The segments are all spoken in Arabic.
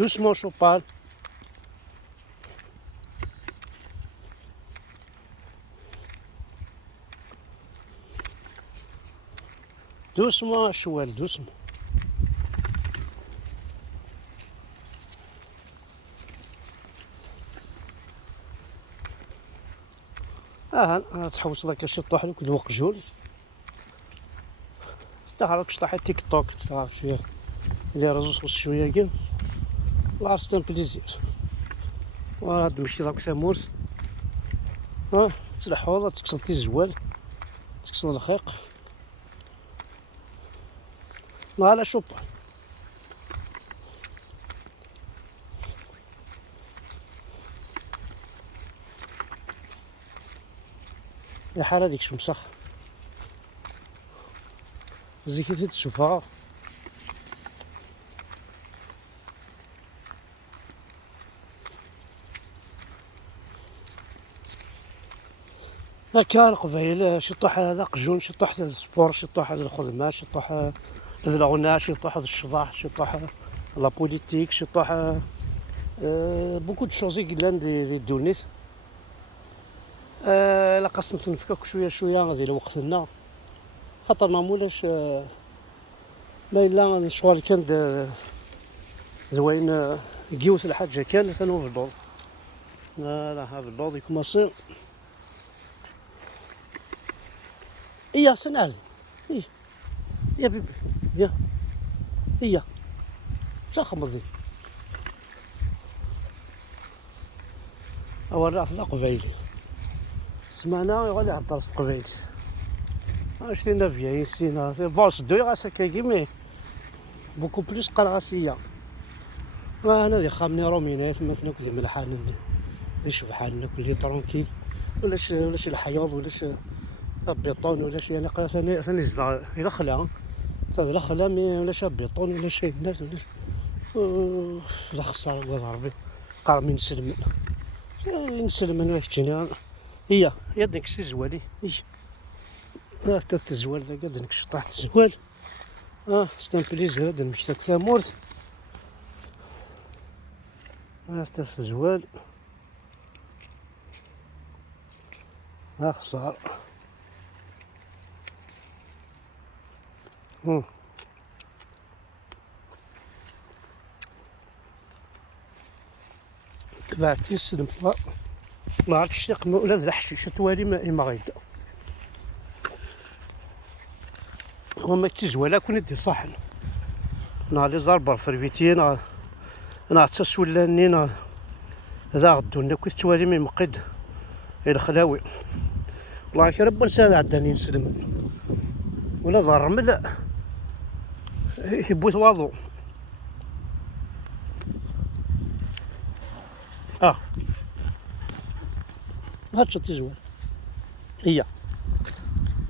Doucement Chopal. Doucement Choual, doucement. تحوس ذاك الشيء طاح لك ذوق جول. استغرق شطح تيك توك استغرق شويه لي ريزو سوسيو شويه كين لا سيت ان بليزير. وهاد مشي داك ثمورت تسلح حوض تكسر تي الجوال تكسر الخيق ما لا شوب يا حال هذيك شمسخ زي كيف تشوفها هكا القبيل شطوح هذا قجون شطوح هذا السبور شطوح هذا الخدمة شطوح هذا الغناء شطوح هذا الشضاح شطوح لا بوليتيك شطوح بوكو دو شوزي كيلان دي دونيت لا خاصنا نتنفكك شويه شويه غادي لوقتنا خاطرنا مولاش ما الا الشغل كان زوين كيوس الحاجه كان ثانو بالبوض لا هذا البوض يكمصي إيا سنعرض إيه يا بيبي يا إيا شا خمضي أول رأس لا قبيلي سمعنا يغالي على الدرس قبيلي شتينا فيها يسينا فالس دو غاسا كيمي بوكو بليس قراسية أنا ذي خامني رومينات مثلا كذا ملحان ليش بحالنا كلي ترونكيل ولاش الحياض ولاش بيطون ولا شي يعني ثاني زعما الا خلا تا الا خلا مي ولا شي بيطون ولا شي الناس ولا لا خساره والله ربي قارب من نسلم انا كتجينا هي ديك الشي زوالي حتى الزوال ذاك ديك الشطاح الزوال ستان بليزير هذا المشتاق ثامورت حتى الزوال خساره تبعتي السلم ما عرفتش تقمع ولا ذا الحشيش توالي ما غيدا وما تزوالا كون دي صحن نهار لي زربر فربيتين انا تسولاني هذا غدونا كنت توالي من مقد الى خلاوي والله كي ربي نسال عداني نسلم ولا ضر رمل يبوث واضو هاتشا تزوال هي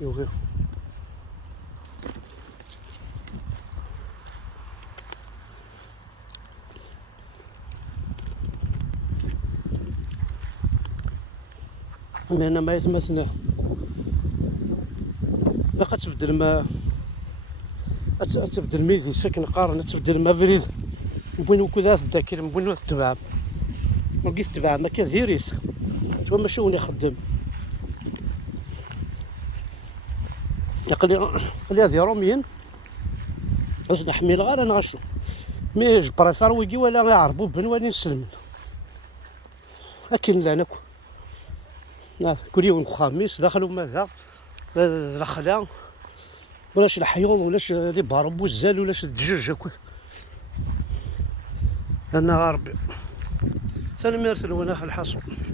يوغيو انا ما يتمثلنا لقد تبدل ما تبدل ميدي ساكن قارن تبدل ما بريد وين وكذا الذاكره وين تبع وقيت تبع ما كان ديريس تو ماشي وني خدام قال هذه روميين واش نحمل غير انا غشو مي بريفير ويجي ولا يعربوا بنواني نسلم لكن لا ناكل كل يوم خميس دخلوا ماذا الخلا ولاش الحيوض ولاش لي بارب والزال ولاش الدجاج اكل انا ربي ثاني مرسل وانا الحصول